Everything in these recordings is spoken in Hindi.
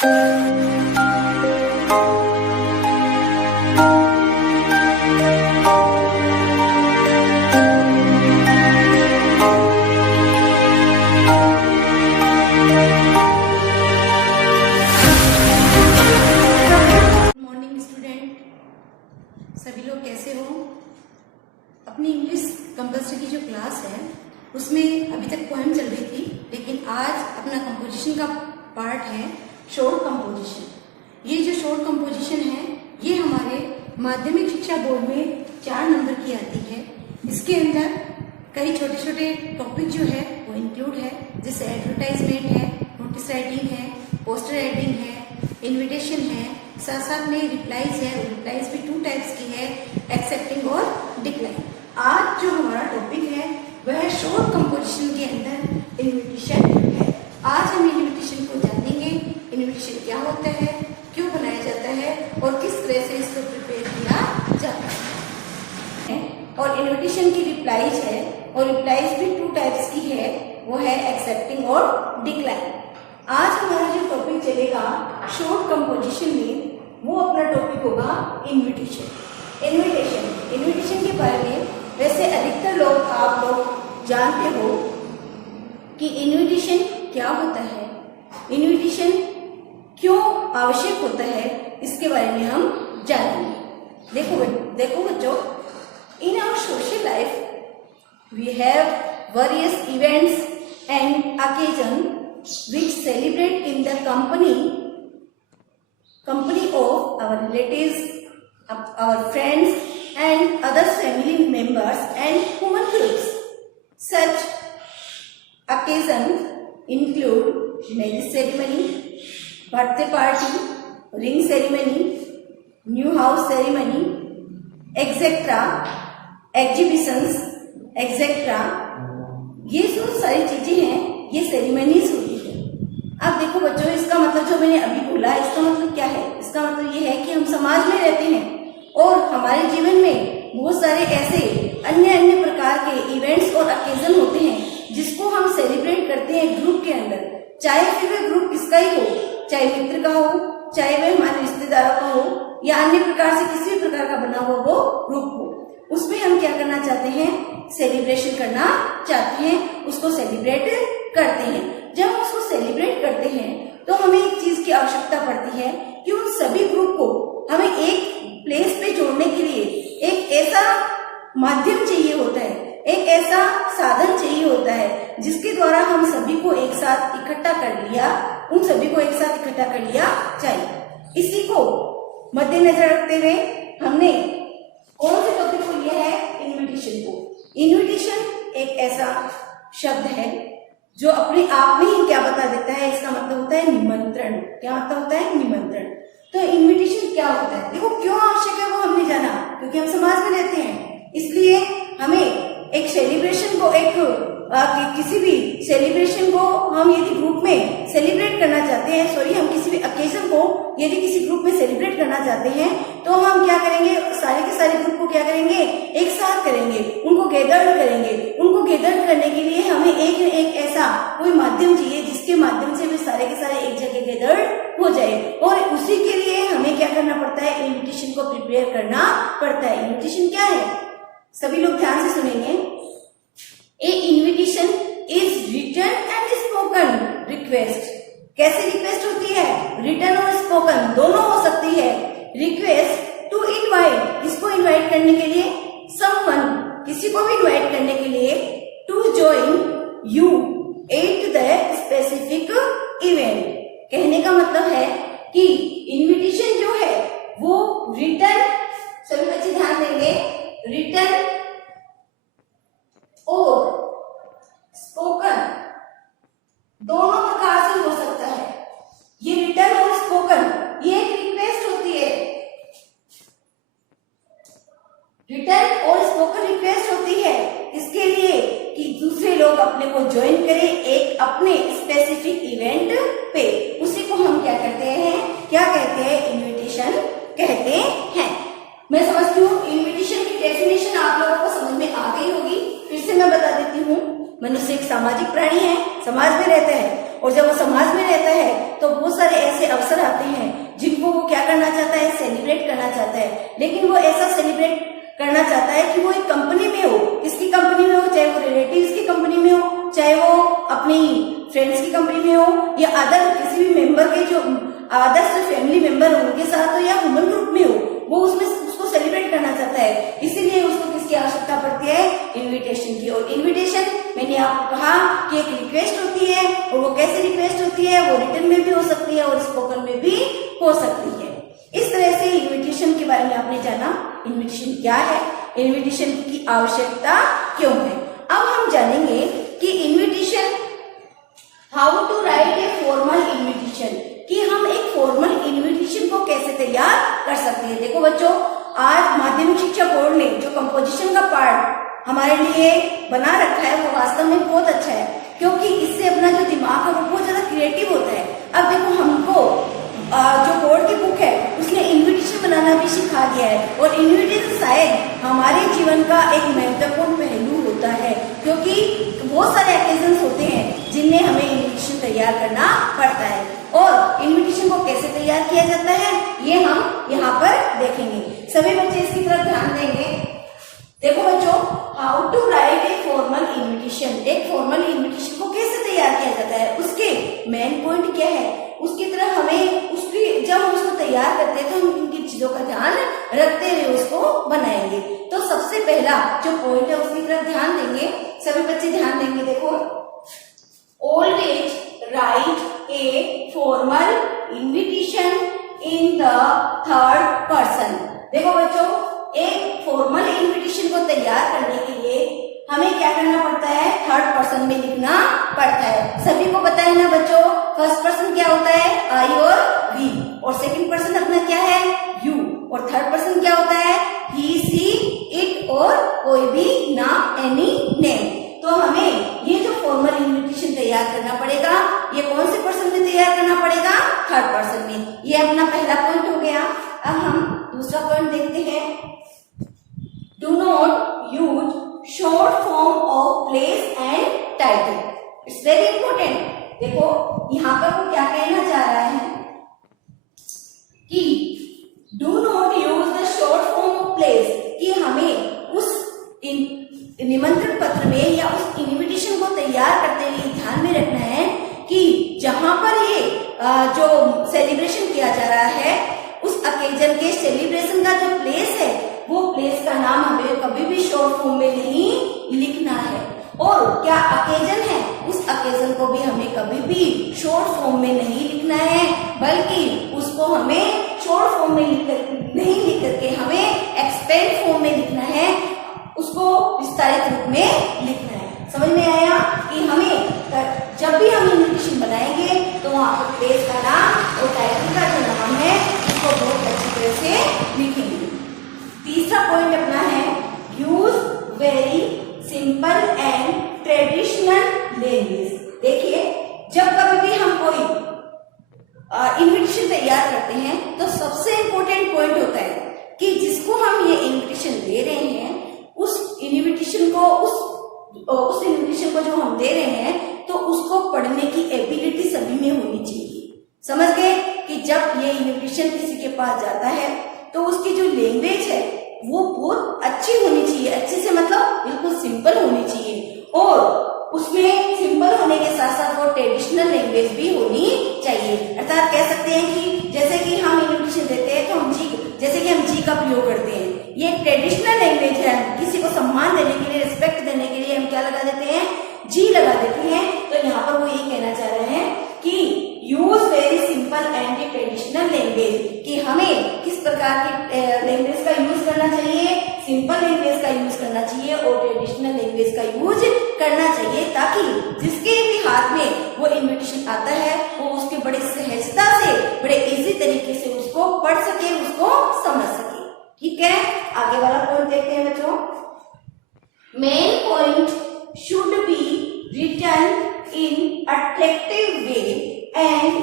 सभी लोग कैसे हो। अपनी इंग्लिश कंपल्सरी की जो क्लास है उसमें अभी तक पोएम चल रही थी, लेकिन आज अपना कंपोजिशन का पार्ट है शॉर्ट कंपोजिशन। ये जो शॉर्ट कंपोजिशन है ये हमारे माध्यमिक शिक्षा बोर्ड में 4 नंबर की आती है। इसके अंदर कई छोटे छोटे टॉपिक जो है वो इंक्लूड है, जैसे एडवर्टाइजमेंट है, नोटिस राइटिंग है, पोस्टर राइटिंग है, इन्विटेशन है, साथ साथ में रिप्लाईज है। रिप्लाईज भी 2 टाइप्स की है, एक्सेप्टिंग और डिक्लाइन। आज जो हमारा टॉपिक है वह शॉर्ट कंपोजिशन के अंदर इन्विटेशन है। आज हम इन्विटेशन को जानेंगे, इन्विटेशन क्या होता है, क्यों बनाया जाता है और किस तरह से इसको प्रिपेयर किया जाता है। और इन्विटेशन की रिप्लाईज है, और रिप्लाईज भी 2 टाइप्स की है, वो है एक्सेप्टिंग और डिक्लाइन। आज हमारा जो टॉपिक चलेगा शॉर्ट कंपोजिशन में, वो अपना टॉपिक होगा इन्विटेशन। इन्विटेशन के बारे में वैसे अधिकतर लोग आप लोग जानते हो कि इन्विटेशन क्या होता है, इन्विटेशन क्यों आवश्यक होता है, इसके बारे में हम जानेंगे। देखो बच्चों, in our social life we have various events and occasion which celebrate in the company of our relatives, our friends and other family members and human groups. Such occasions include marriage ceremony, birthday party, ring ceremony, new house ceremony, etc., exhibitions, etc. ये जो सारी चीजें हैं ये सेरेमनीज होती है। अब देखो बच्चों, इसका मतलब जो मैंने अभी बोला, इसका मतलब क्या है? इसका मतलब ये है कि हम समाज में रहते हैं और हमारे जीवन में बहुत सारे ऐसे अन्य प्रकार के इवेंट्स और ओकेजन होते हैं जिसको हम सेलिब्रेट करते हैं ग्रुप के अंदर। चाहे फिर वह ग्रुप किसका ही हो, चाहे मित्र का हो, चाहे वह हमारे रिश्तेदारों का हो, या अन्य प्रकार से किसी भी प्रकार का बना हुआ वो ग्रुप हो, उसमें हम क्या करना चाहते हैं? सेलिब्रेशन करना चाहते हैं, उसको सेलिब्रेट करते हैं। जब हम उसको सेलिब्रेट करते हैं तो हमें एक चीज की आवश्यकता पड़ती है कि उन सभी ग्रुप को हमें एक प्लेस पे जोड़ने के लिए एक ऐसा माध्यम चाहिए होता है, एक ऐसा साधन चाहिए होता है जिसके द्वारा हम सभी को एक साथ इकट्ठा कर लिया, उन सभी को एक साथ इकट्ठा कर लिया जाए। इसी को मद्देनजर रखते हुए हमने कौन से टॉपिक को लिया है? इन्विटेशन को। इन्विटेशन एक ऐसा शब्द है जो अपने आप में ही क्या बता देता है, इसका मतलब होता है निमंत्रण। क्या मतलब होता है? निमंत्रण। तो इन्विटेशन क्या होता है? देखो, क्यों आवश्यक है वो हमने जाना, क्योंकि हम समाज में रहते हैं, इसलिए हमें एक सेलिब्रेशन को, एक किसी भी सेलिब्रेशन को हम यदि ग्रुप में सेलिब्रेट करना चाहते हैं, हम किसी भी ओकेजन को यदि किसी ग्रुप में सेलिब्रेट करना चाहते हैं, तो हम क्या करेंगे? सारे के सारे ग्रुप को क्या करेंगे? एक साथ करेंगे, उनको गैदर्ड करेंगे। उनको गैदर्ड करने के लिए हमें एक ऐसा कोई माध्यम चाहिए जिसके माध्यम से वे सारे के सारे एक जगह गैदर्ड हो जाए, और उसी के लिए हमें क्या करना पड़ता है? इन्विटेशन को प्रिपेयर करना पड़ता है। इन्विटेशन क्या है? सभी लोग ध्यान से सुनेंगे। A invitation is written and spoken request। कैसे रिक्वेस्ट होती है? रिटन और स्पोकन दोनों हो सकती है। रिक्वेस्ट टू इनवाइट, किसको इनवाइट करने के लिए? समवन, किसी को भी इनवाइट करने के लिए। To join you at the specific event, कहने का मतलब है कि इन्विटेशन जो है वो रिटन, सभी बच्चे ध्यान देंगे, रिटन और स्पोकन दोनों प्रकार से हो सकता है। ये रिटन और स्पोकन ये एक रिक्वेस्ट होती है, रिटन और स्पोकन रिक्वेस्ट होती है। इसके लिए कि दूसरे लोग अपने को ज्वाइन करें एक अपने स्पेसिफिक इवेंट पे, उसी को हम क्या कहते हैं? क्या कहते हैं? इन्विटेशन कहते हैं। मैं समझती हूँ इन्विटेशन की डेफिनेशन आप लोगों को समझ में आ गई होगी। फिर से मैं बता देती हूँ। मनुष्य एक सामाजिक प्राणी है, समाज में रहता है, और जब वो समाज में रहता है तो बहुत सारे ऐसे अवसर आते हैं जिनको वो क्या करना चाहता है, सेलिब्रेट करना चाहता है, लेकिन वो ऐसा सेलिब्रेट करना चाहता है कि वो एक कंपनी में हो, किसकी कंपनी में हो, चाहे वो रिलेटिव्स की कंपनी में हो, चाहे वो अपनी फ्रेंड्स की कंपनी में हो, या अदर किसी भी मेंबर के जो अदर फैमिली मेंबर हो उनके साथ हो, या ह्यूमन ग्रुप में हो, वो उसमें उसको सेलिब्रेट करना चाहता है। इसीलिए उसको किसकी आवश्यकता पड़ती है, इनविटेशन की। और इनविटेशन मैंने आपको कहा कि एक रिक्वेस्ट होती है, और वो कैसे रिक्वेस्ट होती है, वो रिटन में भी हो सकती है और स्पोकन में भी हो सकती है। इस तरह से इनविटेशन के बारे में आपने जाना, इनविटेशन क्या है, इनविटेशन की आवश्यकता क्यों है। अब हम जानेंगे कि invitation, how to write a formal invitation, कि हम एक फॉर्मल इनविटेशन को कैसे तैयार कर सकते हैं। देखो बच्चों, आज माध्यमिक शिक्षा बोर्ड ने जो कंपोजिशन का पार्ट हमारे लिए बना रखा है वो वास्तव में बहुत अच्छा है, क्योंकि इससे अपना जो दिमाग है वो बहुत ज्यादा क्रिएटिव होता है। अब देखो, हमको जो बोर्ड की बुक है उसने इनविटेशन बनाना भी सिखा दिया है, और इनविटेशन शायद हमारे जीवन का एक महत्वपूर्ण पहलू होता है, क्योंकि बहुत सारे ओकेजन्स होते हैं जिनमें हमें इनविटेशन तैयार करना पड़ता है। और इनविटेशन को कैसे तैयार किया जाता है ये हम यहाँ पर देखेंगे। सभी बच्चे इसकी तरफ ध्यान देंगे। देखो बच्चों, how to write a formal invitation, एक फॉर्मल इनविटेशन को कैसे तैयार किया जाता है, उसके मेन पॉइंट क्या है, उसकी तरह हमें उसकी जब हम उसको तैयार करते हैं तो हम इनकी चीजों का ध्यान रखते हुए उसको बनाएंगे। तो सबसे पहला जो पॉइंट है उसकी तरफ ध्यान देंगे, सभी बच्चे ध्यान देंगे। देखो, always right a formal invitation in the third person. देखो बच्चों, एक फॉर्मल इनविटेशन को तैयार करने के लिए हमें क्या करना पड़ता है, थर्ड पर्सन में लिखना पड़ता है। सभी को पता है ना बच्चों, फर्स्ट पर्सन क्या होता है, आई और वी, और सेकंड पर्सन अपना क्या है, यू, और थर्ड पर्सन क्या होता है, ही, सी, इट, और कोई भी नाम, एनी नेम। तो हमें ये जो फॉर्मल इनविटेशन तैयार करना पड़ेगा, ये कौन से पर्सन में तैयार करना पड़ेगा, थर्ड पर्सन में। ये अपना पहला पॉइंट हो गया। अब हम दूसरा पॉइंट देखते हैं। Do not use short form of place and title, it's very important. देखो, यहाँ पर वो क्या कहना चाह रहा है कि do not use the short form of place, कि हमें उस निमंत्रण पत्र में या उस इनविटेशन को तैयार करते हुए ध्यान में रखना है कि जहां पर ये जो सेलिब्रेशन किया जा रहा है, उस ओकेजन के सेलिब्रेशन का जो प्लेस है, वो प्लेस का नाम हमें कभी भी शॉर्ट फॉर्म में नहीं लिखना है। और क्या ओकेजन है, उस ओकेजन को भी हमें कभी भी शॉर्ट फॉर्म में नहीं लिखना है, बल्कि उसको हमें शॉर्ट फॉर्म में नहीं लिख करके हमें एक्सपेंड फॉर्म में लिखना है, उसको विस्तारित रूप में लिखना है। समझ में आया कि हमें जब भी हम इनविटेशन बनाएंगे तो वहां पर प्लेस का नाम और टाइटल का जो नाम है उसको बहुत अच्छी तरह से लिखेंगे। तीसरा पॉइंट अपना है, use very simple and traditional language. देखिए, जब कभी भी हम कोई इनविटेशन तैयार करते हैं तो सबसे इंपॉर्टेंट पॉइंट होता है कि जिसको हम ये इनविटेशन दे रहे हैं, उस इनविटेशन को जो हम दे रहे हैं तो उसको पढ़ने की एबिलिटी सभी में होनी चाहिए। समझ गए कि जब ये इनविटेशन किसी के पास जाता है तो उसकी जो लैंग्वेज है वो बहुत अच्छी होनी चाहिए। अच्छी से मतलब बिल्कुल सिंपल होनी चाहिए, और उसमें सिंपल होने के साथ साथ वो ट्रेडिशनल लैंग्वेज भी होनी चाहिए। अर्थात कह सकते हैं कि जैसे कि हम इनविटेशन देते हैं तो हम जी का प्रयोग करते हैं, ये एक ट्रेडिशनल लैंग्वेज है। किसी को सम्मान देने के लिए, रिस्पेक्ट देने के लिए हम क्या लगा देते हैं, जी लगा देते हैं। तो यहाँ पर वो यही कहना चाह रहे हैं कि use very simple and traditional language, कि हमें किस प्रकार की लैंग्वेज का यूज करना चाहिए, सिंपल लैंग्वेज का यूज करना चाहिए और ट्रेडिशनल लैंग्वेज का यूज करना चाहिए, ताकि जिसके भी हाथ में वो इनविटेशन आता है वो उसके बड़े सहजता से, बड़े इजी तरीके से उसको पढ़ सके, उसको समझ सके। ठीक है, आगे वाला पॉइंट देखते हैं बच्चों। Main point should be written in attractive way and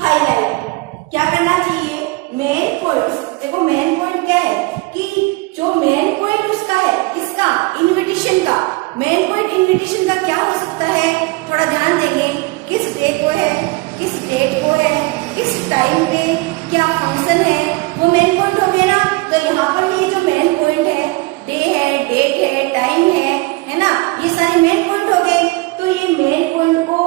highlight. क्या करना चाहिए, मेन पॉइंट। देखो, मेन पॉइंट क्या है कि जो मेन पॉइंट उसका है, किसका, इनविटेशन का। मेन पॉइंट इनविटेशन का क्या हो सकता है, थोड़ा ध्यान देंगे। किस डे को है, किस डेट को टाइम पे क्या फंक्शन है, वो मेन पॉइंट हो गया ना। तो यहाँ पर ये जो मेन पॉइंट है, डे है, डेट है, टाइम है ना, ये सारे मेन पॉइंट हो गए। तो ये मेन पॉइंट को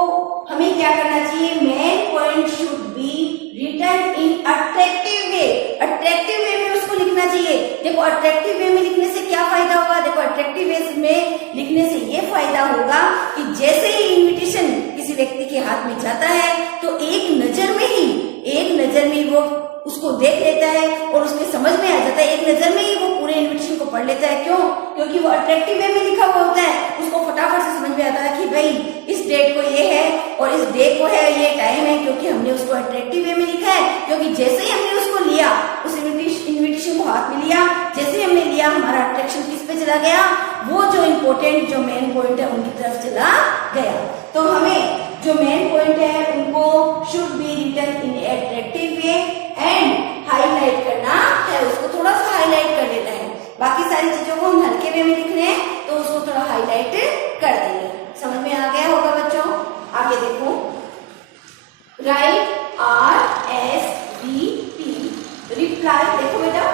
हमें क्या करना चाहिए, main point should be written in attractive way. Attractive way में उसको लिखना चाहिए। देखो अट्रैक्टिव वे में लिखने से क्या फायदा होगा, देखो अट्रैक्टिव वे में लिखने से ये फायदा होगा कि जैसे ही इन्विटेशन किसी व्यक्ति के हाथ में जाता है तो एक नजर में ही वो उसको देख लेता है और उसके समझ में आ जाता है, एक नजर में ही वो पूरे इन्विटेशन को पढ़ लेता है। क्यों? क्योंकि वो अट्रैक्टिव वे में लिखा हुआ होता है, उसको फटाफट से समझ में आता है कि भाई इस डेट को ये है और इस डे को है, ये टाइम है, क्योंकि हमने उसको अट्रैक्टिव वे में लिखा है। क्योंकि जैसे ही हमने उसको लिया, उस इन्विटेशन को हाथ में लिया, जैसे ही हमने लिया, हमारा अट्रैक्शन किस पे चला गया, वो जो इम्पोर्टेंट जो मेन पॉइंट है उनकी तरफ चला गया। तो हमें जो मेन पॉइंट है उनको should be written in attractive way and highlight करना है, उसको थोड़ा सा हाईलाइट कर देना है। बाकी सारी चीजों को हम हल्के वे में लिख रहे हैं तो उसको थोड़ा हाईलाइट कर देंगे। समझ में आ गया होगा बच्चों? आगे देखो, राइट RSVP रिप्लाई। देखो बेटा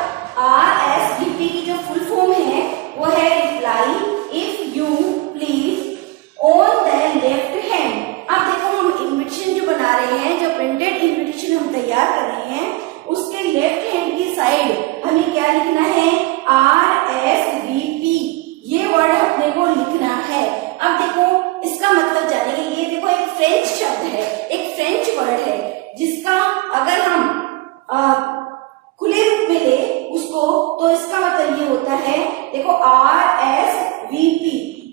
RSVP की जो फुल फॉर्म है वो है reply if you please on the left hand. अब देखो हम इन्विटेशन जो बना रहे हैं, जो प्रिंटेड इन्विटेशन हम तैयार कर रहे हैं, उसके लेफ्ट हैंड की साइड हमें क्या लिखना है, RSVP, ये वर्ड अपने को लिखना है। अब देखो इसका मतलब जानेंगे। ये देखो एक फ्रेंच शब्द है, एक फ्रेंच वर्ड है, जिसका अगर हम खुले रूप में ले उसको तो इसका मतलब ये होता है, देखो RSVP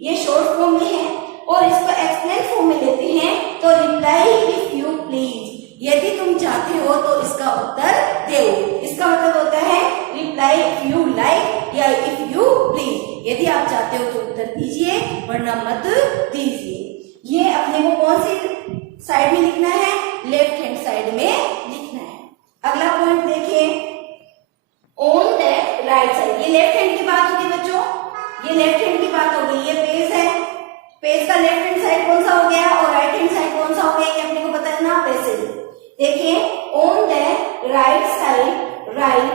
ये शॉर्ट फॉर्म में है और इसको एक्सप्लेन फॉर्म में लेते हैं तो रिप्लाई इफ यू प्लीज, यदि तुम चाहते हो तो इसका उत्तर दो। इसका मतलब होता है रिप्लाई इफ यू लाइक या इफ यू प्लीज, यदि आप चाहते हो तो उत्तर दीजिए वरना मत दीजिए। ये अपने को कौन सी साइड में लिखना है, लेफ्ट हैंड साइड में लिखना है। अगला पॉइंट देखिए, ऑन द राइट साइड, ये लेफ्ट हैंड की बात होगी बच्चों, ये लेफ्ट हैंड की बात हो गई। ये पेज है, पेज का लेफ्ट हैंड साइड कौन सा हो गया और राइट हैंड साइड कौन सा हो गया, ये अपने को पता है ना, पैसेज। देखिए on the right side write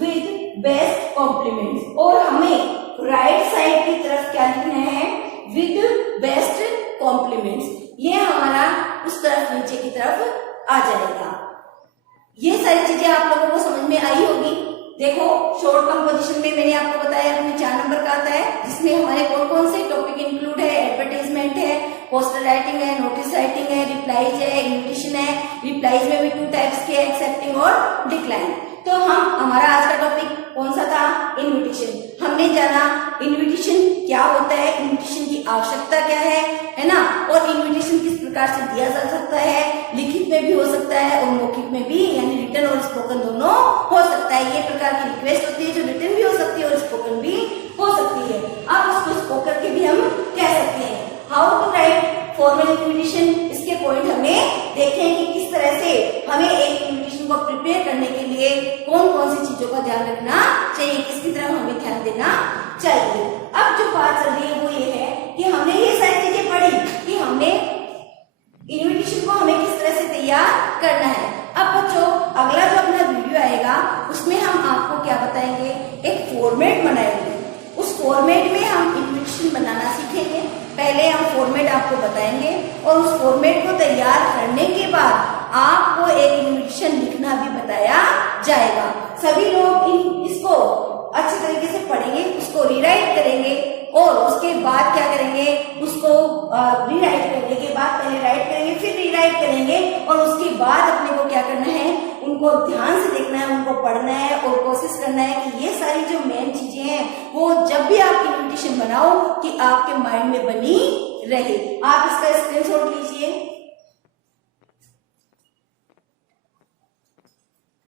with best compliments, और हमें राइट साइड की तरफ क्या लिखना है, विद बेस्ट कॉम्प्लीमेंट्स। ये हमारा उस तरफ नीचे की तरफ आ जाएगा। ये सारी चीजें आप लोगों को समझ में आई होगी। देखो शॉर्ट कंपोजिशन में मैंने आपको बताया अपने 4 नंबर का आता है, जिसमें हमारे कौन कौन से टॉपिक इंक्लूड है, एडवर्टाइजमेंट है, पोस्टर राइटिंग है, नोटिस राइटिंग है, रिप्लाईज है, इन्विटेशन है। रिप्लाईज में भी 2 टाइप्स के, एक्सेप्टिंग और डिक्लाइन। तो हमारा आज का टॉपिक कौन सा था, इन्विटेशन। हमने जाना इन्विटेशन क्या होता है, इन्विटेशन की आवश्यकता क्या है ना, और इन्विटेशन किस प्रकार से दिया जा सकता है, लिखित में भी हो सकता है और मौखिक में भी, यानी रिटन और स्पोकन दोनों हो सकता है। ये प्रकार की रिक्वेस्ट होती है जो रिटन भी हो सकती है और स्पोकन भी हो सकती है। अब उसको स्पोकन के भी हम कह सकते हैं। How to write formal invitation, इसके पॉइंट हमें देखें कि किस तरह से हमें एक इन्विटेशन को प्रिपेयर करने के लिए कौन कौन सी चीजों का ध्यान रखना चाहिए, किसकी तरफ हमें ध्यान देना चाहिए। अब जो बात चल रही है वो ये है कि हमने ये सारी चीजें पढ़ी कि हमने इन्विटेशन को हमें किस तरह से तैयार करना है। अब बच्चों अगला जो अपना वीडियो आएगा उसमें हम आपको क्या बताएंगे, एक फॉर्मेट बनाएंगे। उस फॉर्मेट में हम इन्विटेशन बनाना सीखेंगे। पहले हम फॉर्मेट आपको बताएंगे और उस फॉर्मेट को तैयार करने के बाद आपको एक इन्विटेशन लिखना भी बताया जाएगा। सभी लोग इसको अच्छी तरीके से पढ़ेंगे, उसको रीराइट करेंगे और उसके बाद क्या करेंगे, उसको रीराइट करने के बाद पहले राइट करेंगे फिर रीराइट करेंगे और उसके बाद अपने को क्या करना है, उनको ध्यान से देखना है, उनको पढ़ना है और कोशिश करना है कि ये सारी जो मेन चीजें हैं वो जब भी आप इन्विटेशन बनाओ कि आपके माइंड में बनी रहे। आप इसका स्क्रीनशॉट लीजिए